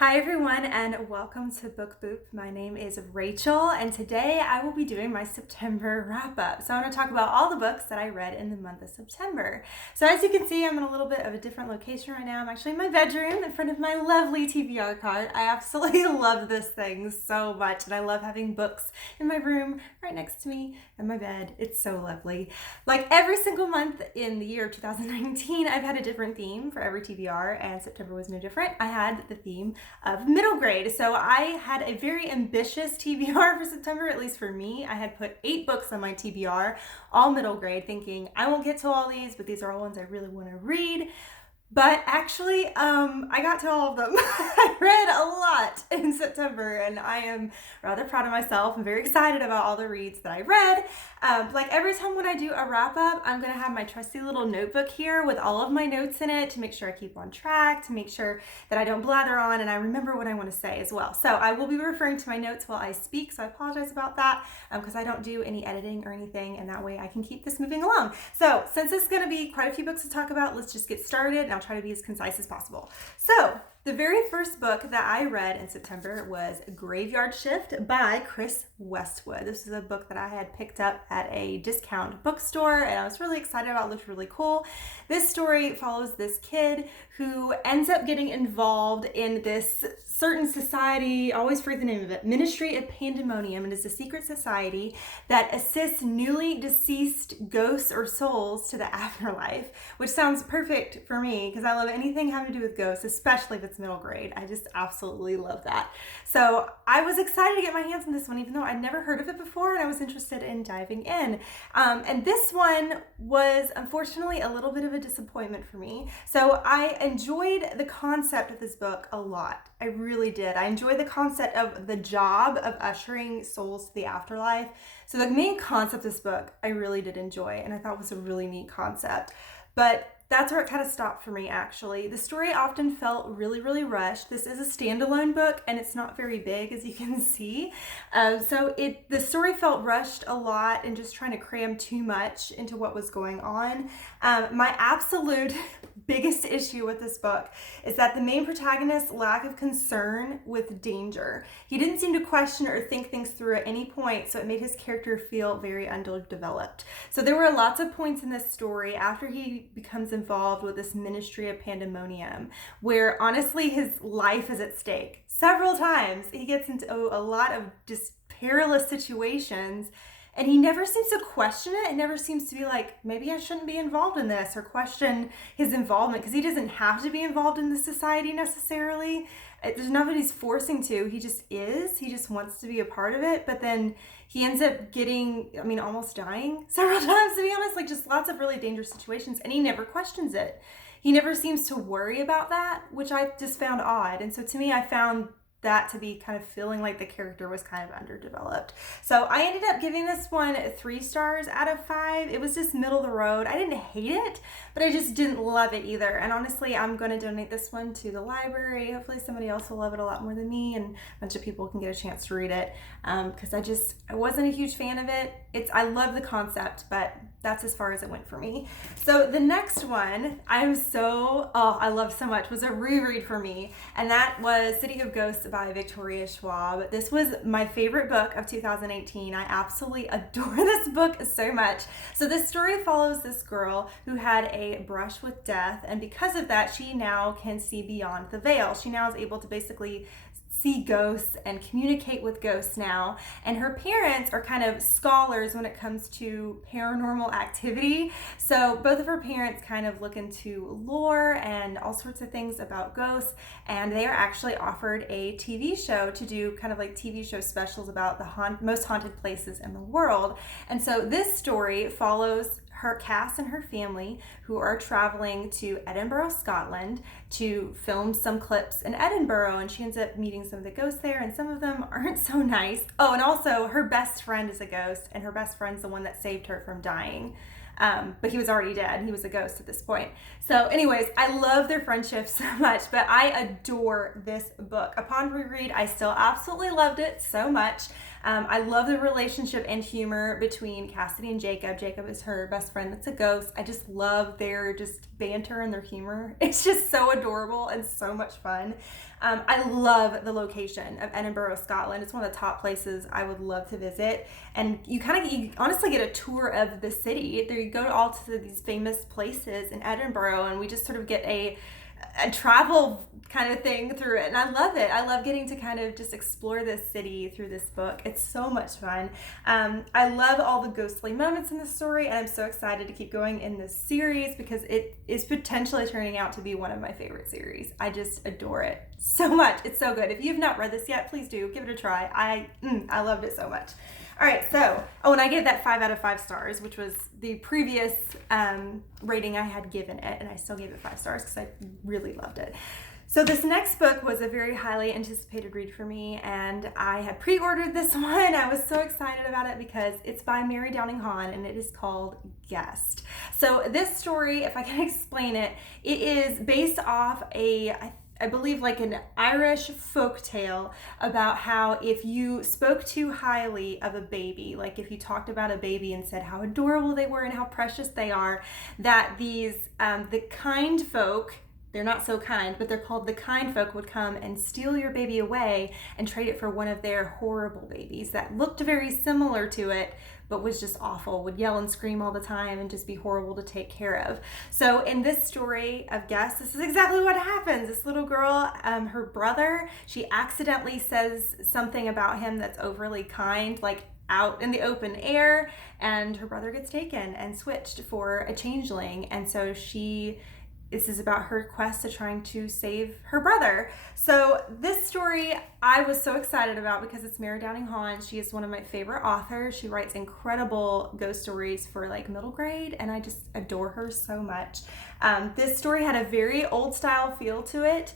Hi everyone and welcome to Book Boop. My name is Rachel and today I will be doing my September wrap up. So I want to talk about all the books that I read in the month of September. So as you can see, I'm in a little bit of a different location right now. I'm actually in my bedroom in front of my lovely TBR cart. I absolutely love this thing so much and I love having books in my room right next to me and my bed. It's so lovely. Like every single month in the year of 2019, I've had a different theme for every TBR and September was no different. I had the theme of middle grade. So I had a very ambitious TBR for September, at least for me. I had put 8 books on my TBR, all middle grade, thinking I won't get to all these, but these are all ones I really want to read. But actually, I got to all of them. I read a lot in September and I am rather proud of myself. I'm very excited about all the reads that I read. Like every time when I do a wrap up, I'm gonna have my trusty little notebook here with all of my notes in it to make sure I keep on track, to make sure that I don't blather on and I remember what I want to say as well. So I will be referring to my notes while I speak, so I apologize about that because I don't do any editing or anything and that way I can keep this moving along. So since it's gonna be quite a few books to talk about, let's just get started and I'll try to be as concise as possible. So the very first book that I read in September was Graveyard Shift by Chris Westwood. This is a book that I had picked up at a discount bookstore and I was really excited about. It looked really cool. This story follows this kid who ends up getting involved in this certain society, always forget the name of it, Ministry of Pandemonium. It is a secret society that assists newly deceased ghosts or souls to the afterlife, which sounds perfect for me because I love anything having to do with ghosts, especially if it's middle grade. I just absolutely love that. So I was excited to get my hands on this one, even though I'd never heard of it before and I was interested in diving in. And this one was unfortunately a little bit of a disappointment for me. So I enjoyed the concept of this book a lot. I really did. I enjoyed the concept of the job of ushering souls to the afterlife. So the main concept of this book, I really did enjoy and I thought was a really neat concept. But that's where it kind of stopped for me, actually. The story often felt really, really rushed. This is a standalone book, and it's not very big, as you can see. The story felt rushed a lot and just trying to cram too much into what was going on. My absolute biggest issue with this book is that the main protagonist's lack of concern with danger. He didn't seem to question or think things through at any point, so it made his character feel very underdeveloped. So there were lots of points in this story after he becomes involved with this Ministry of Pandemonium, where honestly his life is at stake. Several times he gets into a lot of just perilous situations and he never seems to question it. It never seems to be like, maybe I shouldn't be involved in this or question his involvement because he doesn't have to be involved in the society necessarily. There's nobody's forcing to. He just is. He just wants to be a part of it. But then he ends up almost dying several times, to be honest, like just lots of really dangerous situations. And he never questions it. He never seems to worry about that, which I just found odd. And so to me, I found that to be kind of feeling like the character was kind of underdeveloped. So I ended up giving this one 3 stars out of 5. It was just middle of the road. I didn't hate it, but I just didn't love it either. And honestly, I'm going to donate this one to the library. Hopefully somebody else will love it a lot more than me and a bunch of people can get a chance to read it because I wasn't a huge fan of it. I love the concept, but that's as far as it went for me. So the next one I love so much was a reread for me, and that was City of Ghosts by Victoria Schwab. This was my favorite book of 2018. I absolutely adore this book so much. So this story follows this girl who had a brush with death, and because of that, she now can see beyond the veil. She now is able to basically see ghosts and communicate with ghosts now. And her parents are kind of scholars when it comes to paranormal activity. So both of her parents kind of look into lore and all sorts of things about ghosts. And they are actually offered a TV show to do kind of like TV show specials about the most haunted places in the world. And so this story follows her cast and her family who are traveling to Edinburgh, Scotland to film some clips in Edinburgh, and she ends up meeting some of the ghosts there and some of them aren't so nice. Oh, and also her best friend is a ghost and her best friend's the one that saved her from dying. But he was already dead. He was a ghost at this point. So anyways, I love their friendship so much, but I adore this book. Upon reread, I still absolutely loved it so much. I love the relationship and humor between Cassidy and Jacob. Jacob is her best friend that's a ghost. I just love their just banter and their humor. It's just so adorable and so much fun. I love the location of Edinburgh, Scotland. It's one of the top places I would love to visit. And you honestly get a tour of the city. There you go to all to these famous places in Edinburgh, and we just sort of get a travel kind of thing through it, and I love it. I love getting to kind of just explore this city through this book. It's so much fun. I love all the ghostly moments in the story, and I'm so excited to keep going in this series because it is potentially turning out to be one of my favorite series. I just adore it so much. It's so good. If you've not read this yet, please do give it a try. I loved it so much. All right, so, and I gave that 5 out of 5 stars, which was the previous rating I had given it, and I still gave it 5 stars because I really loved it. So this next book was a very highly anticipated read for me, and I had pre-ordered this one. I was so excited about it because it's by Mary Downing Hahn, and it is called Guest. So this story, if I can explain it, it is based off I believe like an Irish folk tale about how if you spoke too highly of a baby, like if you talked about a baby and said how adorable they were and how precious they are, that these, the kind folk, they're not so kind, but they're called the kind folk, would come and steal your baby away and trade it for one of their horrible babies that looked very similar to it, but was just awful, would yell and scream all the time and just be horrible to take care of. So in this story of Guest, this is exactly what happens. This little girl, her brother, she accidentally says something about him that's overly kind, like out in the open air, and her brother gets taken and switched for a changeling. And so this is about her quest to trying to save her brother. So this story I was so excited about because it's Mary Downing Hahn. She is one of my favorite authors. She writes incredible ghost stories for like middle grade, and I just adore her so much. This story had a very old style feel to it,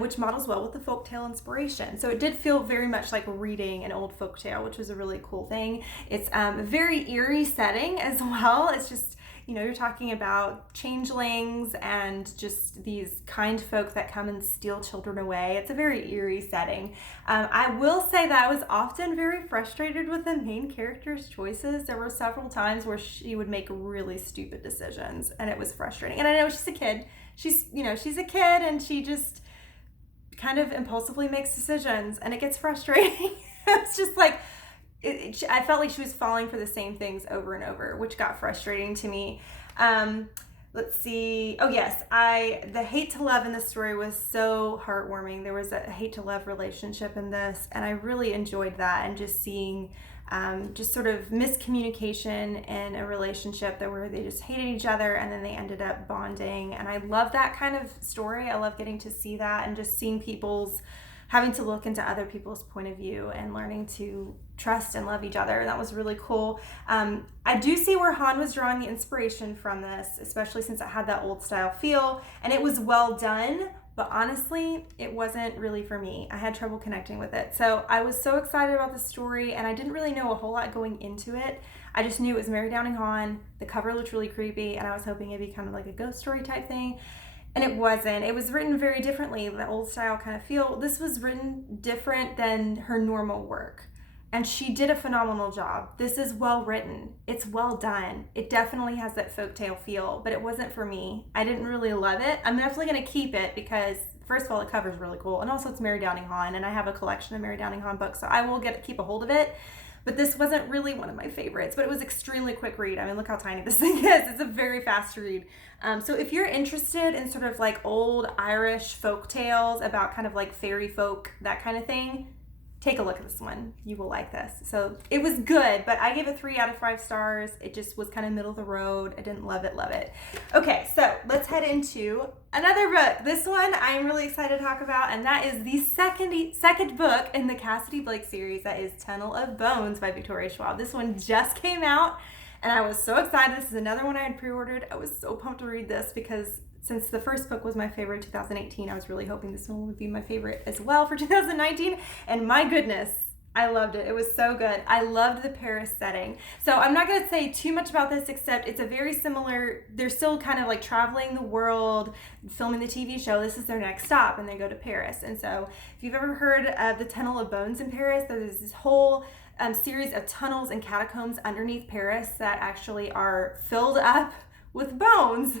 which models well with the folktale inspiration. So it did feel very much like reading an old folktale, which was a really cool thing. It's a very eerie setting as well. It's just, you're talking about changelings and just these kind folk that come and steal children away. It's a very eerie setting. I will say that I was often very frustrated with the main character's choices. There were several times where she would make really stupid decisions, and it was frustrating. And I know she's a kid. She's a kid, and she just kind of impulsively makes decisions, and it gets frustrating. It's just like, I felt like she was falling for the same things over and over, which got frustrating to me. Let's see. Oh yes, the hate to love in this story was so heartwarming. There was a hate to love relationship in this, and I really enjoyed that, and just seeing just sort of miscommunication in a relationship where they just hated each other and then they ended up bonding. And I love that kind of story. I love getting to see that and just seeing having to look into other people's point of view and learning to trust and love each other. That was really cool. I do see where Hahn was drawing the inspiration from this, especially since it had that old style feel, and it was well done, but honestly, it wasn't really for me. I had trouble connecting with it. So I was so excited about the story, and I didn't really know a whole lot going into it. I just knew it was Mary Downing Hahn. The cover looked really creepy, and I was hoping it'd be kind of like a ghost story type thing. And it wasn't. It was written very differently, the old style kind of feel. This was written different than her normal work. And she did a phenomenal job. This is well written. It's well done. It definitely has that folktale feel, but it wasn't for me. I didn't really love it. I'm definitely going to keep it because, first of all, the cover's really cool. And also it's Mary Downing Hahn, and I have a collection of Mary Downing Hahn books, so I will keep a hold of it. But this wasn't really one of my favorites, but it was extremely quick read. I mean, look how tiny this thing is. It's a very fast read. So if you're interested in sort of like old Irish folk tales about kind of like fairy folk, that kind of thing, take a look at this one. You will like this. So it was good, but I gave it 3 out of 5 stars. It just was kind of middle of the road. I didn't love it. Okay, so let's head into another book. This one I'm really excited to talk about, and that is the second book in the Cassidy Blake series. That is Tunnel of Bones by Victoria Schwab. This one just came out, and I was so excited. This is another one I had pre-ordered. I was so pumped to read this because since the first book was my favorite in 2018, I was really hoping this one would be my favorite as well for 2019. And my goodness, I loved it. It was so good. I loved the Paris setting. So I'm not going to say too much about this, except it's a very similar, they're still kind of like traveling the world, filming the TV show. This is their next stop, and they go to Paris. And so if you've ever heard of the Tunnel of Bones in Paris, there's this whole series of tunnels and catacombs underneath Paris that actually are filled up with bones.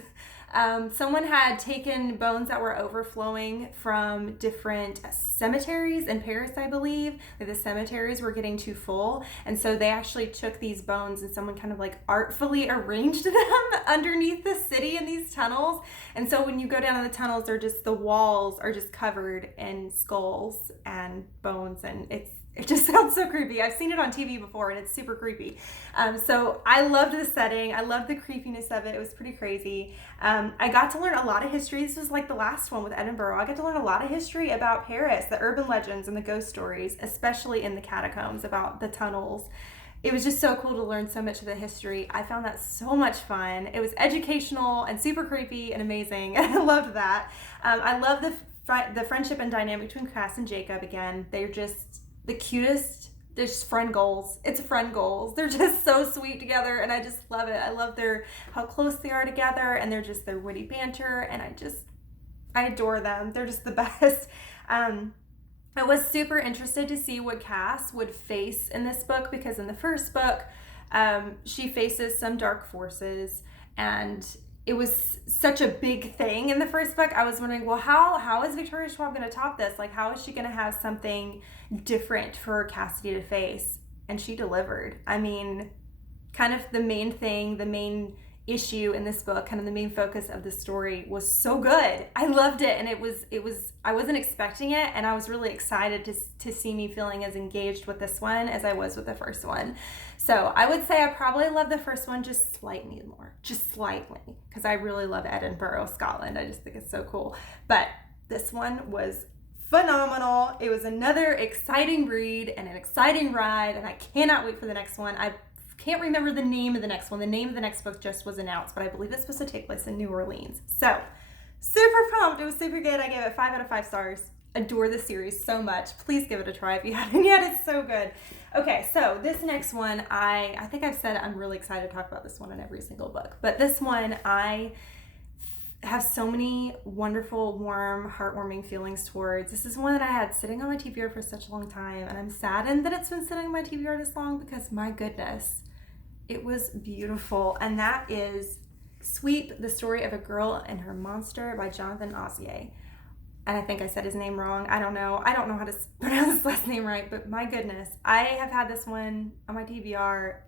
Someone had taken bones that were overflowing from different cemeteries in Paris, I believe. The cemeteries were getting too full. And so they actually took these bones and someone kind of like artfully arranged them underneath the city in these tunnels. And so when you go down in the tunnels, the walls are just covered in skulls and bones, and it just sounds so creepy. I've seen it on TV before, and it's super creepy. So I loved the setting. I loved the creepiness of it. It was pretty crazy. I got to learn a lot of history. This was like the last one with Edinburgh. I got to learn a lot of history about Paris, the urban legends and the ghost stories, especially in the catacombs about the tunnels. It was just so cool to learn so much of the history. I found that so much fun. It was educational and super creepy and amazing. I loved that. I love the friendship and dynamic between Cass and Jacob. Again, they're just the cutest. They're just friend goals. It's friend goals. They're just so sweet together, and I just love it. I love how close they are together, and their witty banter, and I adore them. They're just the best. I was super interested to see what Cass would face in this book, because in the first book, she faces some dark forces, and it was such a big thing in the first book. I was wondering, well, how is Victoria Schwab going to top this? Like, how is she going to have something different for Cassidy to face? And she delivered. I mean, kind of the main issue in this book, kind of the main focus of the story, was so good. I loved it, and it was I wasn't expecting it, and I was really excited to see me feeling as engaged with this one as I was with the first one. So I would say I probably love the first one just slightly more, because I really love Edinburgh, Scotland. I just think it's so cool. But this one was phenomenal. It was another exciting read and an exciting ride, and I cannot wait for the next one. I can't remember the name of the next one. The name of the next book just was announced, but I believe it's supposed to take place in New Orleans. So super pumped. It was super good. I gave it 5 out of 5 stars. Adore the series so much. Please give it a try if you haven't yet. It's so good. Okay, so this next one, I think I've said I'm really excited to talk about this one in every single book, but this one I have so many wonderful, warm, heartwarming feelings towards. This is one that I had sitting on my TBR for such a long time, and I'm saddened that it's been sitting on my TBR this long, because my goodness, it was beautiful. And that is Sweep, the Story of a Girl and Her Monster by Jonathan Ausier. And I think I said his name wrong. I don't know how to pronounce his last name right, but my goodness, I have had this one on my TBR.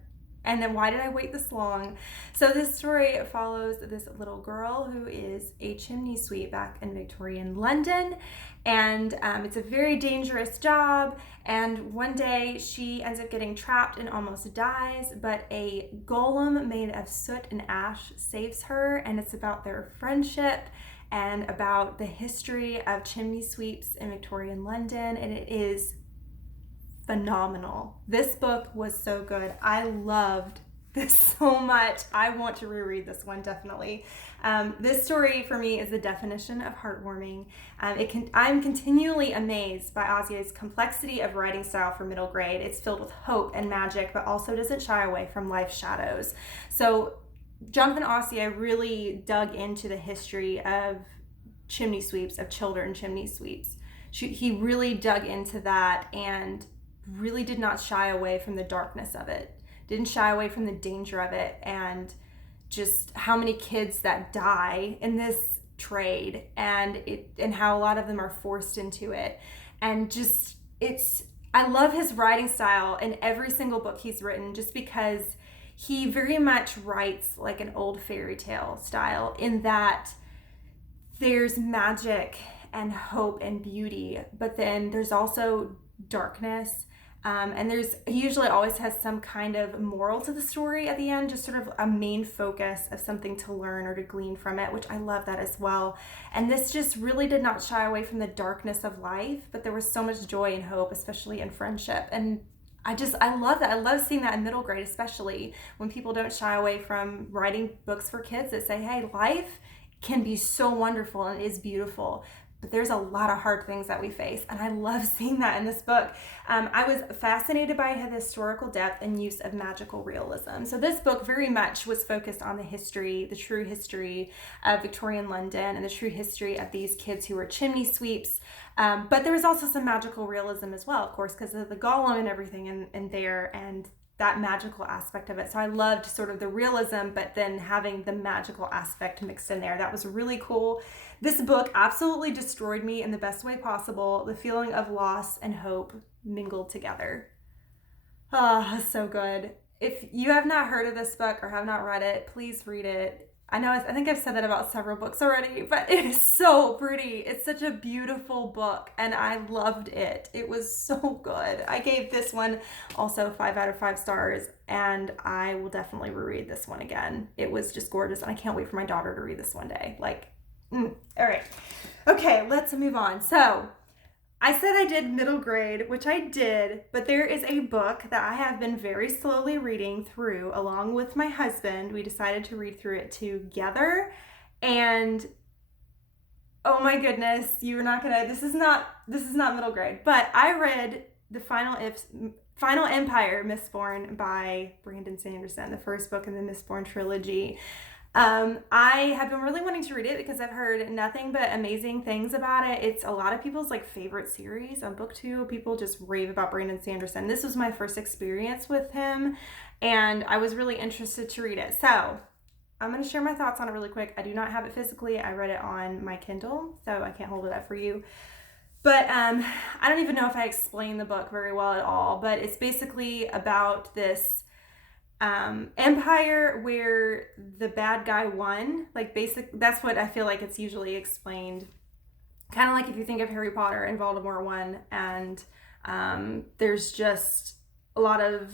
And then why did I wait this long? So this story follows this little girl who is a chimney sweep back in Victorian London. And it's a very dangerous job. And one day she ends up getting trapped and almost dies. But a golem made of soot and ash saves her. And it's about their friendship and about the history of chimney sweeps in Victorian London. And it is phenomenal. This book was so good. I loved this so much. I want to reread this one, definitely. This story for me is the definition of heartwarming. I'm continually amazed by Ausier's complexity of writing style for middle grade. It's filled with hope and magic, but also doesn't shy away from life's shadows. So Jonathan Ausier really dug into the history of chimney sweeps, of children chimney sweeps. He really dug into that and really did not shy away from the darkness of it, didn't shy away from the danger of it, and just how many kids that die in this trade, and how a lot of them are forced into it. And just I love his writing style in every single book he's written, just because he very much writes like an old fairy tale style, in that there's magic and hope and beauty, but then there's also darkness. And he usually always has some kind of moral to the story at the end, just sort of a main focus of something to learn or to glean from it, which I love that as well. And this just really did not shy away from the darkness of life, but there was so much joy and hope, especially in friendship. And I love that. I love seeing that in middle grade, especially when people don't shy away from writing books for kids that say, hey, life can be so wonderful and is beautiful, but there's a lot of hard things that we face, and I love seeing that in this book. I was fascinated by the historical depth and use of magical realism. So this book very much was focused on the history, the true history of Victorian London and the true history of these kids who were chimney sweeps. But there was also some magical realism as well, of course, because of the golem and everything in there, and that magical aspect of it. So I loved sort of the realism, but then having the magical aspect mixed in there. That was really cool. This book absolutely destroyed me in the best way possible. The feeling of loss and hope mingled together. Oh, so good. If you have not heard of this book or have not read it, please read it. I think I've said that about several books already, but it is so pretty. It's such a beautiful book, and I loved it. It was so good. I gave this one also 5 out of 5 stars, and I will definitely reread this one again. It was just gorgeous, and I can't wait for my daughter to read this one day. All right. Okay, let's move on. So I said I did middle grade, which I did, but there is a book that I have been very slowly reading through along with my husband. We decided to read through it together, and oh my goodness, this is not middle grade, but I read The Final Empire, Mistborn by Brandon Sanderson, the first book in the Mistborn trilogy. I have been really wanting to read it because I've heard nothing but amazing things about it. It's a lot of people's favorite series on BookTube. People just rave about Brandon Sanderson. This was my first experience with him, and I was really interested to read it. So I'm going to share my thoughts on it really quick. I do not have it physically. I read it on my Kindle, so I can't hold it up for you. But I don't even know if I explained the book very well at all, but it's basically about this empire where the bad guy won. That's what I feel like it's usually explained. Kind of like if you think of Harry Potter and Voldemort won, and there's just a lot of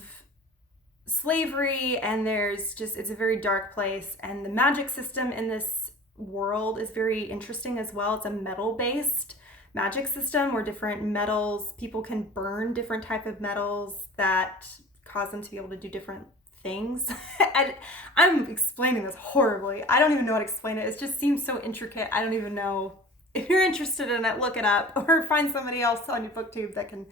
slavery, and it's a very dark place, and the magic system in this world is very interesting as well. It's a metal-based magic system where different metals, people can burn different type of metals that cause them to be able to do different things. And I'm explaining this horribly. I don't even know how to explain it. It just seems so intricate. I don't even know. If you're interested in it, look it up or find somebody else on your BookTube that can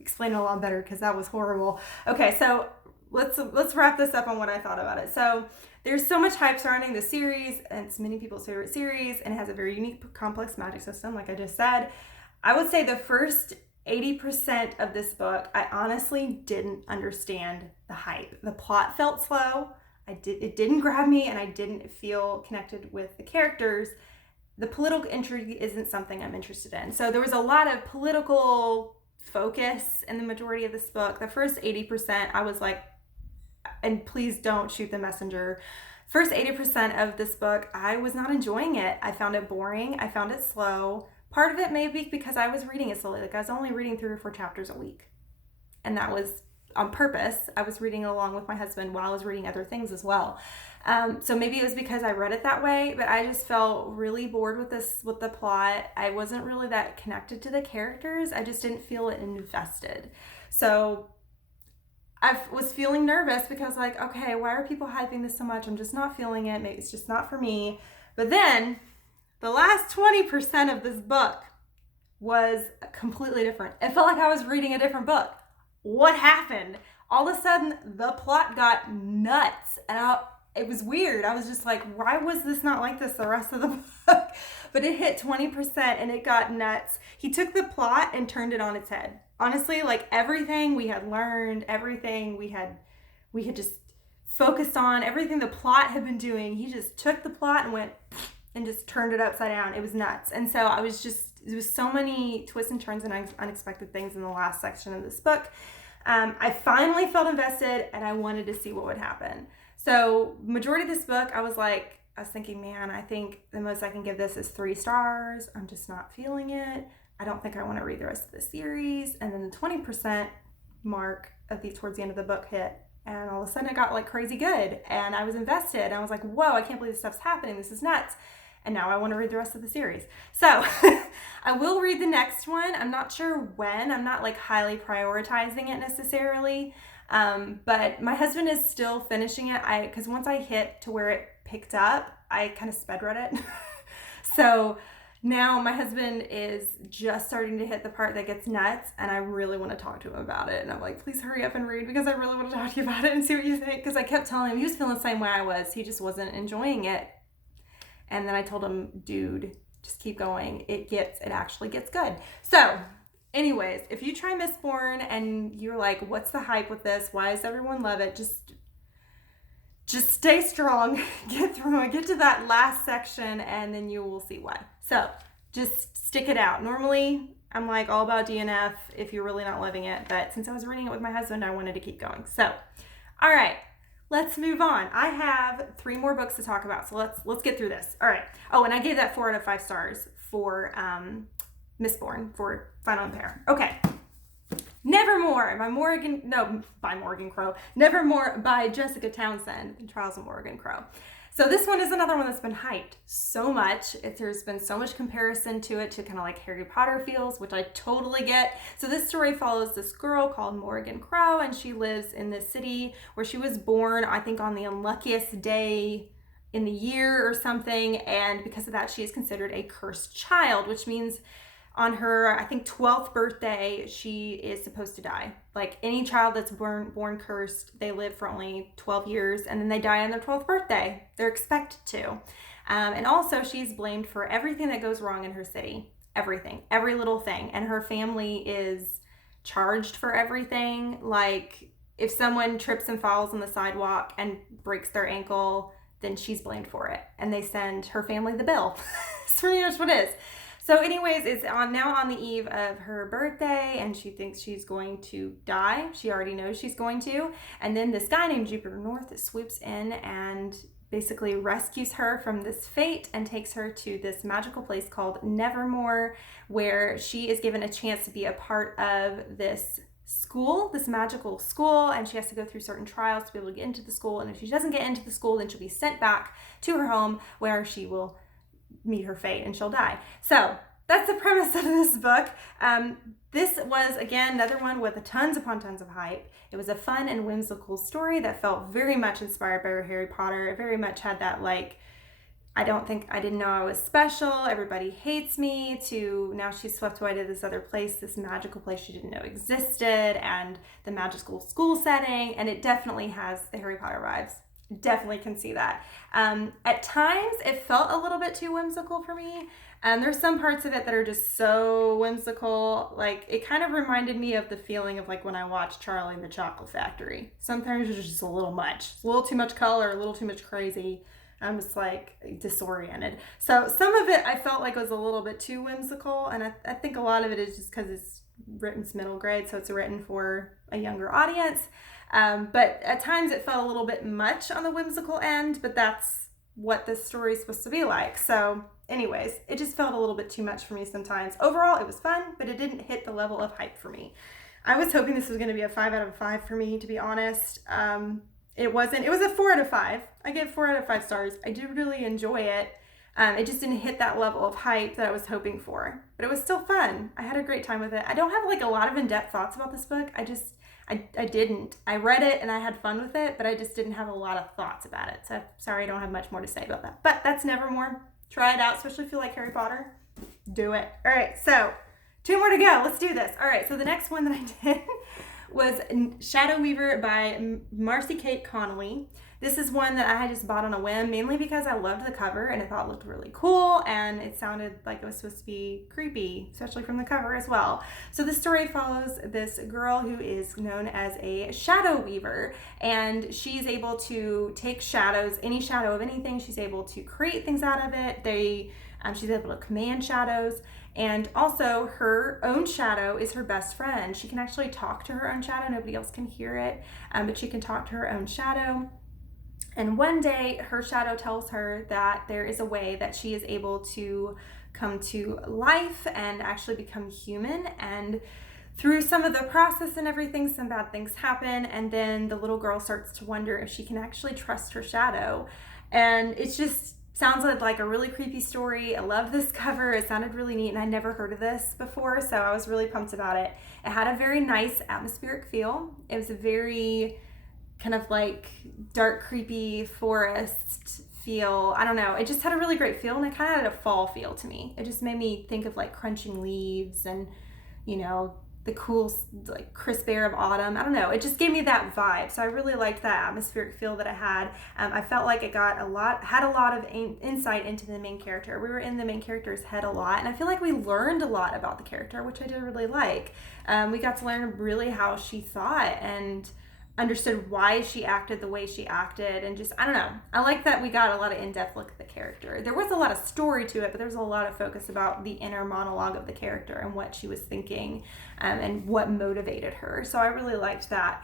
explain it a lot better, because that was horrible. Okay, so let's wrap this up on what I thought about it. So there's so much hype surrounding the series, and it's many people's favorite series, and it has a very unique, complex magic system, like I just said. I would say the first 80% of this book, I honestly didn't understand the hype. The plot felt slow. It didn't grab me, and I didn't feel connected with the characters. The political intrigue isn't something I'm interested in. So there was a lot of political focus in the majority of this book. The first 80%, I was like, and please don't shoot the messenger. First 80% of this book, I was not enjoying it. I found it boring. I found it slow. Part of it may be because I was reading it slowly. I was only reading 3 or 4 chapters a week. And that was on purpose. I was reading along with my husband while I was reading other things as well. So maybe it was because I read it that way, but I just felt really bored with the plot. I wasn't really that connected to the characters. I just didn't feel invested. So I was feeling nervous because okay, why are people hyping this so much? I'm just not feeling it. Maybe it's just not for me. But then the last 20% of this book was completely different. It felt like I was reading a different book. What happened? All of a sudden, the plot got nuts, and it was weird. I was just like, why was this not like this the rest of the book? But it hit 20% and it got nuts. He took the plot and turned it on its head. Honestly, everything we had learned, everything we had just focused on, everything the plot had been doing, he just took the plot and went and just turned it upside down. It was nuts. And so there was so many twists and turns and unexpected things in the last section of this book. I finally felt invested, and I wanted to see what would happen. So majority of this book, I was thinking, man, I think the most I can give this is 3 stars. I'm just not feeling it. I don't think I want to read the rest of the series. And then the 20% mark towards the end of the book hit. And all of a sudden it got crazy good, and I was invested. And I was like, whoa, I can't believe this stuff's happening. This is nuts. And now I want to read the rest of the series. So I will read the next one. I'm not sure when. I'm not highly prioritizing it necessarily. But my husband is still finishing it. Because once I hit to where it picked up, I kind of sped read it. So Now my husband is just starting to hit the part that gets nuts, and I really want to talk to him about it. And I'm like, please hurry up and read, because I really want to talk to you about it and see what you think. Because I kept telling him, he was feeling the same way I was. He just wasn't enjoying it. And then I told him, dude, just keep going. It actually gets good. So anyways, if you try Mistborn and you're like, what's the hype with this? Why does everyone love it? Just stay strong, get through it, get to that last section, and then you will see why. So just stick it out. Normally, I'm like all about DNF if you're really not loving it, but since I was reading it with my husband, I wanted to keep going. So, all right, let's move on. I have 3 more books to talk about, so let's get through this. All right. Oh, and I gave that 4 out of 5 stars for Mistborn, for Final Impair. Okay. Nevermore by Morgan Crowe. Nevermore by Jessica Townsend and Trials of Morgan Crowe. So this one is another one that's been hyped so much. There's been so much comparison to it, to kind of like Harry Potter feels, which I totally get. So this story follows this girl called Morgan Crowe, and she lives in this city where she was born, I think, on the unluckiest day in the year or something. And because of that, she is considered a cursed child, which means on her, I think, 12th birthday, she is supposed to die. Like any child that's born cursed, they live for only 12 years and then they die on their 12th birthday. They're expected to. And also, she's blamed for everything that goes wrong in her city. Everything, every little thing. And her family is charged for everything. Like if someone trips and falls on the sidewalk and breaks their ankle, then she's blamed for it. And they send her family the bill. That's pretty much what it is. So anyways, it's now on the eve of her birthday, and she thinks she's going to die. She already knows she's going to. And then this guy named Jupiter North swoops in and basically rescues her from this fate and takes her to this magical place called Nevermore, where she is given a chance to be a part of this school, this magical school, and she has to go through certain trials to be able to get into the school. And if she doesn't get into the school, then she'll be sent back to her home, where she will meet her fate and she'll die. So that's the premise of this book. This was, again, another one with tons upon tons of hype. It was a fun and whimsical story that felt very much inspired by Harry Potter. It very much had that, like, I didn't know I was special, everybody hates me, to now she's swept away to this other place, this magical place she didn't know existed, and the magical school setting. And it definitely has the Harry Potter vibes. Definitely can see that. At times it felt a little bit too whimsical for me. There's some parts of it that are just so whimsical. Like, it kind of reminded me of the feeling of like when I watched Charlie and the Chocolate Factory. Sometimes it's just a little much. It's a little too much color, a little too much crazy. I'm just like disoriented. So some of it I felt like was a little bit too whimsical, and I think a lot of it is just because it's written middle grade, so it's written for a younger audience. But at times it felt a little bit much on the whimsical end, but that's what this story is supposed to be like. So anyways, it just felt a little bit too much for me sometimes. Overall, it was fun, but it didn't hit the level of hype for me. I was hoping this was going to be a 5 out of 5 for me, to be honest. It wasn't. It was a 4 out of 5. I gave 4 out of 5 stars. I did really enjoy it. It just didn't hit that level of hype that I was hoping for, but it was still fun. I had a great time with it. I don't have like a lot of in-depth thoughts about this book. I didn't. I read it and I had fun with it, but I just didn't have a lot of thoughts about it. So sorry, I don't have much more to say about that. But that's Nevermore. Try it out, especially if you like Harry Potter. Do it. All right, so 2 more to go. Let's do this. All right, so the next one that I did was Shadow Weaver by Marcy Kate Connolly. This is one that I had just bought on a whim, mainly because I loved the cover and I thought it looked really cool, and it sounded like it was supposed to be creepy, especially from the cover as well. So the story follows this girl who is known as a shadow weaver, and she's able to take shadows, any shadow of anything. She's able to create things out of it. She's able to command shadows. And also, her own shadow is her best friend. She can actually talk to her own shadow. Nobody else can hear it, but she can talk to her own shadow. And one day, her shadow tells her that there is a way that she is able to come to life and actually become human. And through some of the process and everything, some bad things happen. And then the little girl starts to wonder if she can actually trust her shadow. And it's just sounds like a really creepy story. I love this cover. It sounded really neat, and I never heard of this before, so I was really pumped about it. It had a very nice atmospheric feel. It was a very kind of like dark, creepy forest feel. I don't know. It just had a really great feel, and it kind of had a fall feel to me. It just made me think of like crunching leaves and, you know, the cool, like crisp air of autumn. I don't know. It just gave me that vibe. So I really liked that atmospheric feel that it had. I felt like it had a lot of insight into the main character. We were in the main character's head a lot, and I feel like we learned a lot about the character, which I did really like. We got to learn really how she thought and understood why she acted the way she acted, and just, I don't know. I like that we got a lot of in-depth look at the character. There was a lot of story to it, but there was a lot of focus about the inner monologue of the character and what she was thinking, and what motivated her. So I really liked that.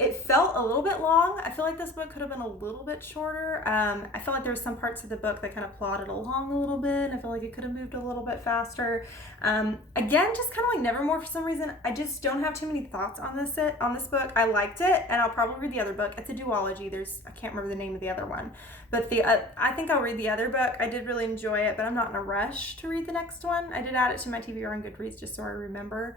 It felt a little bit long. I feel like this book could have been a little bit shorter. I felt like there were some parts of the book that kind of plodded along a little bit. I feel like it could have moved a little bit faster. Again, just kind of like Nevermore for some reason. I just don't have too many thoughts on this book. I liked it, and I'll probably read the other book. It's a duology. I can't remember the name of the other one, but I think I'll read the other book. I did really enjoy it, but I'm not in a rush to read the next one. I did add it to my TBR on Goodreads just so I remember.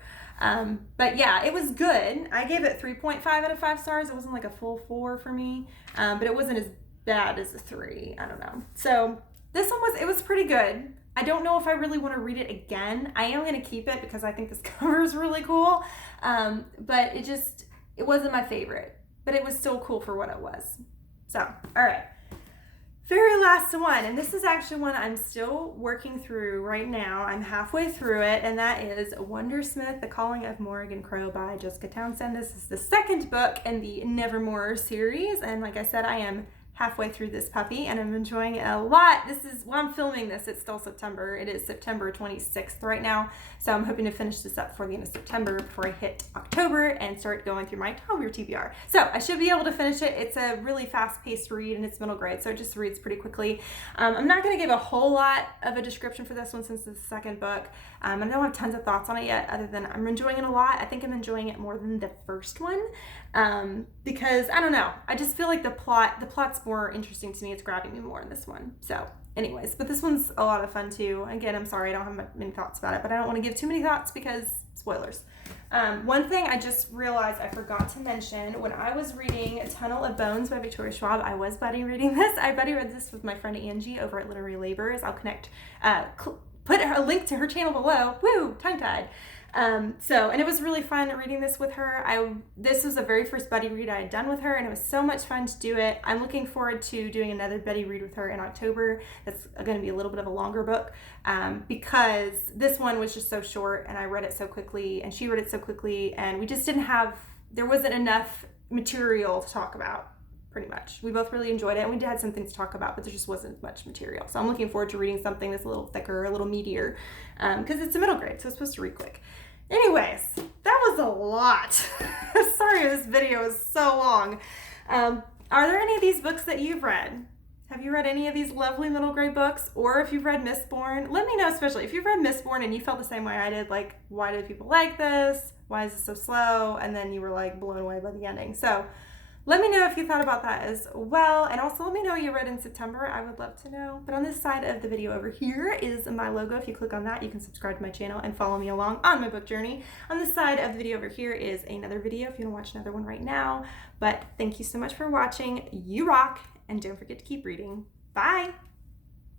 But yeah, it was good. I gave it 3.5 out of 5 stars. It wasn't like a full 4 for me, but it wasn't as bad as a 3. I don't know. So this one it was pretty good. I don't know if I really want to read it again. I am going to keep it because I think this cover is really cool, but it wasn't my favorite, but it was still cool for what it was. So, all right. Very last one, and this is actually one I'm still working through right now. I'm halfway through it, and that is Wondersmith, The Calling of Morrigan Crowe by Jessica Townsend. This is the second book in the Nevermore series, and like I said, I am halfway through this puppy, and I'm enjoying it a lot. I'm filming this, it's still September. It is September 26th right now, so I'm hoping to finish this up before the end of September, before I hit October and start going through my 12-year TBR. So I should be able to finish it. It's a really fast-paced read, and it's middle grade, so it just reads pretty quickly. I'm not going to give a whole lot of a description for this one since it's the second book. I don't have tons of thoughts on it yet, other than I'm enjoying it a lot. I think I'm enjoying it more than the first one, because I don't know. I just feel like the plot's more interesting to me. It's grabbing me more in this one. So anyways, but this one's a lot of fun too. Again, I'm sorry I don't have many thoughts about it, but I don't want to give too many thoughts because spoilers. One thing I just realized I forgot to mention, when I was reading Tunnel of Bones by Victoria Schwab, I was buddy reading this. I buddy read this with my friend Angie over at Literary Labors. I'll put a link to her channel below. Woo, tongue-tied. And it was really fun reading this with her. This was the very first buddy read I had done with her, and it was so much fun to do it. I'm looking forward to doing another buddy read with her in October. That's going to be a little bit of a longer book, because this one was just so short, and I read it so quickly, and she read it so quickly, and there wasn't enough material to talk about. Pretty much. We both really enjoyed it, and we had some things to talk about, but there just wasn't much material. So I'm looking forward to reading something that's a little thicker, a little meatier, because it's a middle grade, so it's supposed to read quick. Anyways, that was a lot. Sorry this video is so long. Are there any of these books that you've read? Have you read any of these lovely middle grade books? Or if you've read Mistborn, let me know, especially if you've read Mistborn and you felt the same way I did, like, why do people like this? Why is it so slow? And then you were like blown away by the ending. So let me know if you thought about that as well. And also let me know what you read in September. I would love to know. But on this side of the video over here is my logo. If you click on that, you can subscribe to my channel and follow me along on my book journey. On this side of the video over here is another video if you want to watch another one right now. But thank you so much for watching. You rock, and don't forget to keep reading. Bye!